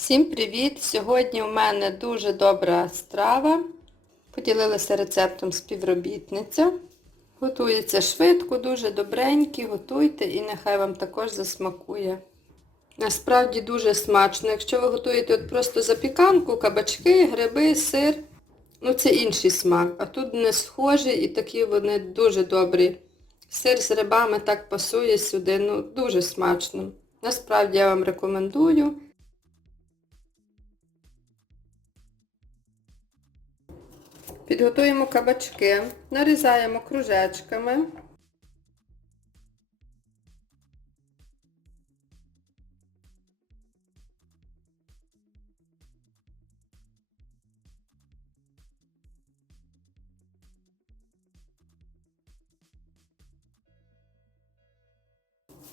Всім привіт! Сьогодні у мене дуже добра страва. Поділилася рецептом співробітниця. Готується швидко, дуже добренькі, готуйте і нехай вам також засмакує. Насправді дуже смачно. Якщо ви готуєте от просто запіканку, кабачки, гриби, сир, ну це інший смак. А тут не схожі і такі вони дуже добрі. Сир з грибами так пасує сюди, ну дуже смачно. Насправді я вам рекомендую. Підготуємо кабачки, нарізаємо кружечками.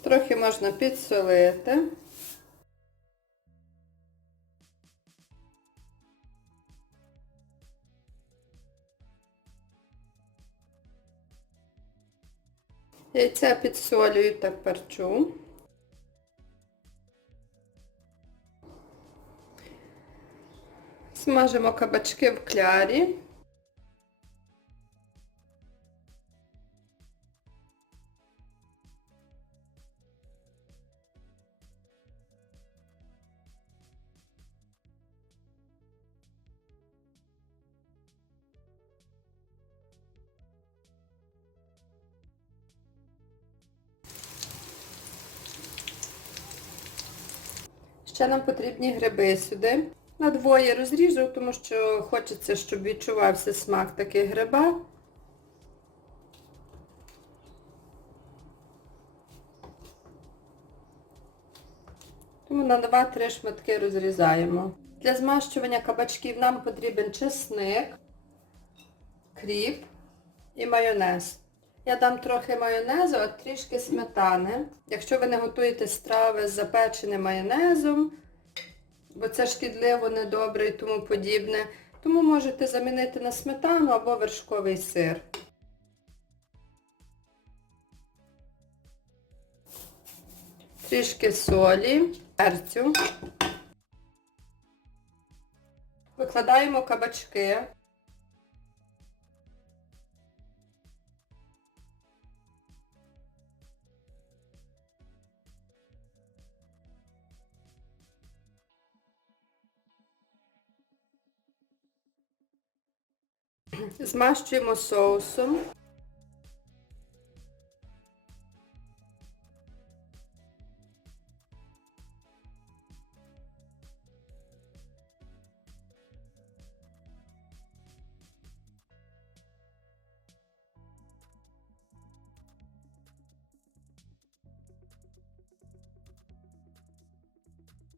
Трохи можна підсолити. Яйця підсолюю та перчу. Смажимо кабачки в клярі. Ще нам потрібні гриби сюди. На двоє розріжу, тому що хочеться, щоб відчувався смак таких гриба. Тому на 2-3 шматки розрізаємо. Для змащування кабачків нам потрібен чесник, кріп і майонез. Я дам трохи майонезу, а трішки сметани. Якщо ви не готуєте страви з запеченим майонезом, бо це шкідливо, недобре і тому подібне, тому можете замінити на сметану або вершковий сир. Трішки солі, перцю. Викладаємо кабачки. Змащуємо соусом.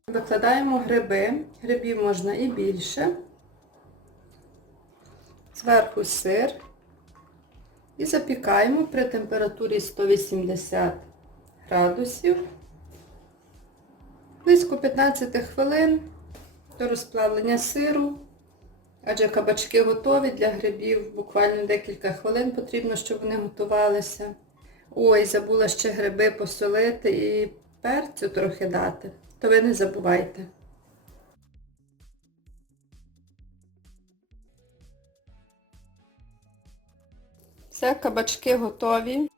Викладаємо гриби. Грибів можна і більше. Зверху сир і запікаємо при температурі 180 градусів. Близько 15 хвилин до розплавлення сиру, адже кабачки готові для грибів, буквально декілька хвилин потрібно, щоб вони готувалися. Ой, забула ще гриби посолити і перцю трохи дати, то ви не забувайте. Все, кабачки готові.